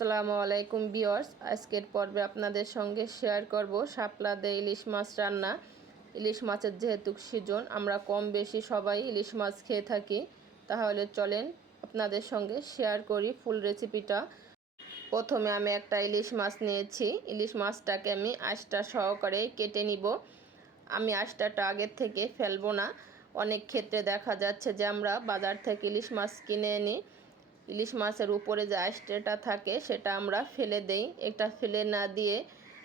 আসসালামু আলাইকুম বিয়র্স আজকের পর্বে আপনাদের সঙ্গে শেয়ার করব শাপলা দিয়ে ইলিশ মাছ রান্না। ইলিশ মাছের যেহেতু সিজন আমরা কম বেশি সবাই ইলিশ মাছ খেয়ে থাকি। তাহলে চলেন আপনাদের সঙ্গে শেয়ার করি ফুল রেসিপিটা প্রথমে আমি একটা ইলিশ মাছ নিয়েছি। ইলিশ মাছটাকে আমি আঁশটা সহকারে কেটে নিব। আমি আঁশটাটা আগের থেকে ফেলব না। অনেক ক্ষেত্রে দেখা যাচ্ছে যে আমরা বাজার থেকে ইলিশ মাছ কিনে নিই ইলিশ মাছের উপরে যে আষ্টেটা থাকে, সেটা আমরা ফেলে দেই। এটা ফেলে না দিয়ে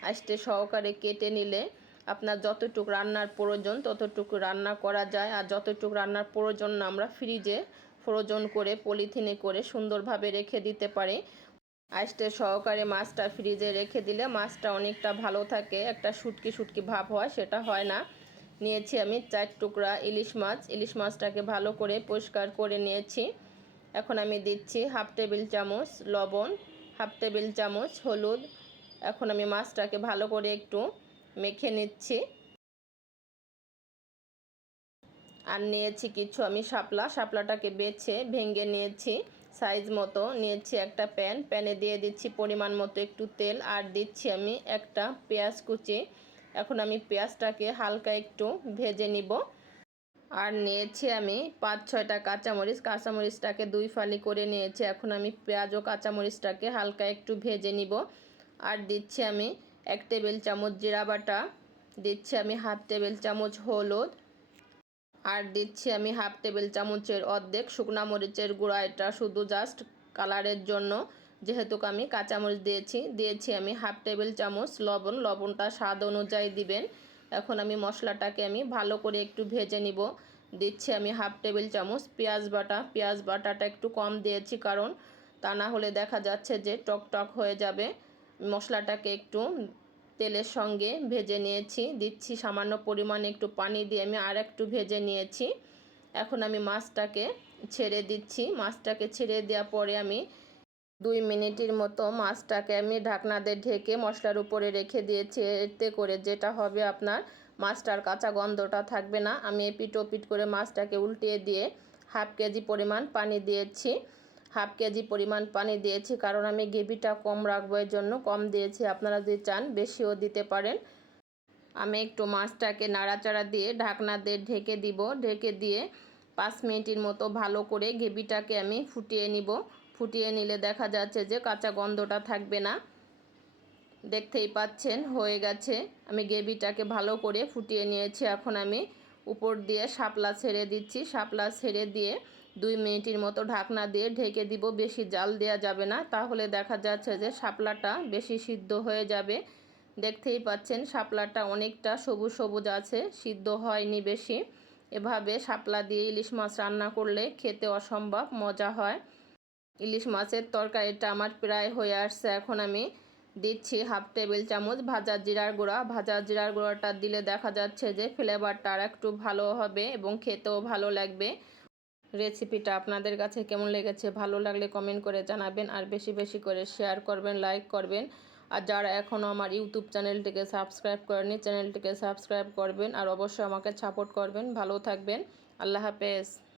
আষ্টে সহকারে কেটে নিলে আপনার যতটুকু রান্নার প্রয়োজন ততটুকু রান্না করা যায়। আর যতটুকু রান্নার প্রয়োজন না আমরা ফ্রিজে ফ্রোজন করে পলিথিনে করে সুন্দরভাবে রেখে দিতে পারি। আষ্টে সহকারে মাছটা ফ্রিজে রেখে দিলে মাছটা অনেকটা ভালো থাকে। একটা শুটকি শুটকি ভাব হয়, সেটা হয় না। নিয়েছি আমি চার টুকরা ইলিশ মাছ। ইলিশ মাছটাকে ভালো করে পরিষ্কার করে নিয়েছি। এখন আমি দিচ্ছি হাফ টেবিল চামচ লবণ, হাফ টেবিল চামচ হলুদ। এখন আমি মাছটাকে ভালো করে একটু মেখে নিচ্ছি। আর নিয়েছি কিছু, আমি শাপলা, শাপলাটাকে বেছে ভেঙে নিয়েছি, সাইজ মতো নিয়েছি একটা প্যান। প্যানে দিয়ে দিচ্ছি পরিমাণ মতো একটু তেল আর দিচ্ছি আমি একটা পেঁয়াজ কুচি। এখন আমি পেঁয়াজটাকে হালকা একটু ভেজে নিব। আর নিয়েছি আমি পাঁচ, ছয়টা কাঁচামরিচ। কাঁচামরিচটাকে দুই ফালি করে নিয়েছি। এখন আমি পেঁয়াজ ও কাঁচামরিচটাকে হালকা একটু ভেজে নিব। আর দিচ্ছি আমি এক টেবিল চামচ জিরা বাটা। দিচ্ছি আমি হাফ টেবিল চামচ হলুদ। আর দিচ্ছি আমি হাফ টেবিল চামচের অর্ধেক শুকনা মরিচের গুঁড়া। এটা শুধু জাস্ট কালারের জন্য। যেহেতু আমি কাঁচামরিচ দিয়েছি দিয়েছি আমি হাফ টেবিল চামচ লবণ। লবণটা স্বাদ অনুযায়ী দিবেন। এখন আমি মশলাটাকে আমি ভালো করে একটু ভেজে নিব। দিচ্ছি আমি হাফ টেবিল চামচ পেঁয়াজ বাটা। পেঁয়াজ বাটাটা একটু কম দিয়েছি কারণ তা না হলে দেখা যাচ্ছে যে টক টক হয়ে যাবে। মশলাটাকে একটু তেলের সঙ্গে ভেজে নিয়েছি। দিচ্ছি সামান্য পরিমাণে একটু পানি দিয়ে আমি আর একটু ভেজে নিয়েছি। এখন আমি মাছটাকে ছেড়ে দিচ্ছি। মাছটাকে ছেড়ে দেওয়ার পরে আমি দুই মিনিটের মতো মাছটাকে আমি ঢাকনা দিয়ে ঢেকে মশলার উপরে রেখে দিয়েছি। এতে করে যেটা হবে আপনার, মাছটার কাঁচা গন্ধটা থাকবে না। আমি এপিট পিট করে মাছটাকে উল্টিয়ে দিয়ে হাফ কেজি পরিমাণ পানি দিয়েছি। হাফ কেজি পরিমাণ পানি দিয়েছি কারণ আমি গ্রেভিটা কম রাখব, এর জন্য কম দিয়েছি। আপনারা যদি চান, বেশিও দিতে পারেন। আমি একটু মাছটাকে নাড়াচাড়া দিয়ে ঢাকনা দিয়ে ঢেকে দিব। ঢেকে দিয়ে পাঁচ মিনিটের মতো ভালো করে গ্রেভিটাকে আমি ফুটিয়ে নিব। ফুটিয়ে নিলে দেখা যাচ্ছে যে কাঁচা গন্ধটা থাকবে না। দেখতেই পাচ্ছেন, হয়ে গেছে। আমি গ্রেভিটাকে ভালো করে ফুটিয়ে নিয়েছি। এখন আমি উপর দিয়ে শাপলা ছেড়ে দিচ্ছি। শাপলা ছেড়ে দিয়ে দুই মিনিটের মতো ঢাকনা দিয়ে ঢেকে দিব। বেশি জাল দেওয়া যাবে না। তাহলে দেখা যাচ্ছে যে শাপলাটা বেশি সিদ্ধ হয়ে যাবে। দেখতেই পাচ্ছেন, শাপলাটা অনেকটা সবুজ সবুজ আছে। সিদ্ধ হয়নি বেশি। এভাবে শাপলা দিয়ে ইলিশ মাছ রান্না করলে খেতে অসম্ভব মজা হয়। ইলিশ মাছের তরকারিটা আমার প্রায় হয়ে আসছে। এখন আমি দিচ্ছি হাফ টেবিল চামচ ভাজা জিরার গুঁড়া। ভাজা জিরার গুঁড়াটা দিলে দেখা যাচ্ছে যে ফ্লেভারটা আর একটু ভালো হবে এবং খেতেও ভালো লাগবে। রেসিপিটা আপনাদের কাছে কেমন লেগেছে, ভালো লাগলে কমেন্ট করে জানাবেন আর বেশি বেশি করে শেয়ার করবেন, লাইক করবেন। আর যারা এখনও আমার ইউটিউব চ্যানেলটিকে সাবস্ক্রাইব করেনি চ্যানেলটিকে সাবস্ক্রাইব করবেন আর অবশ্যই আমাকে সাপোর্ট করবেন। ভালো থাকবেন। আল্লাহ হাফেজ।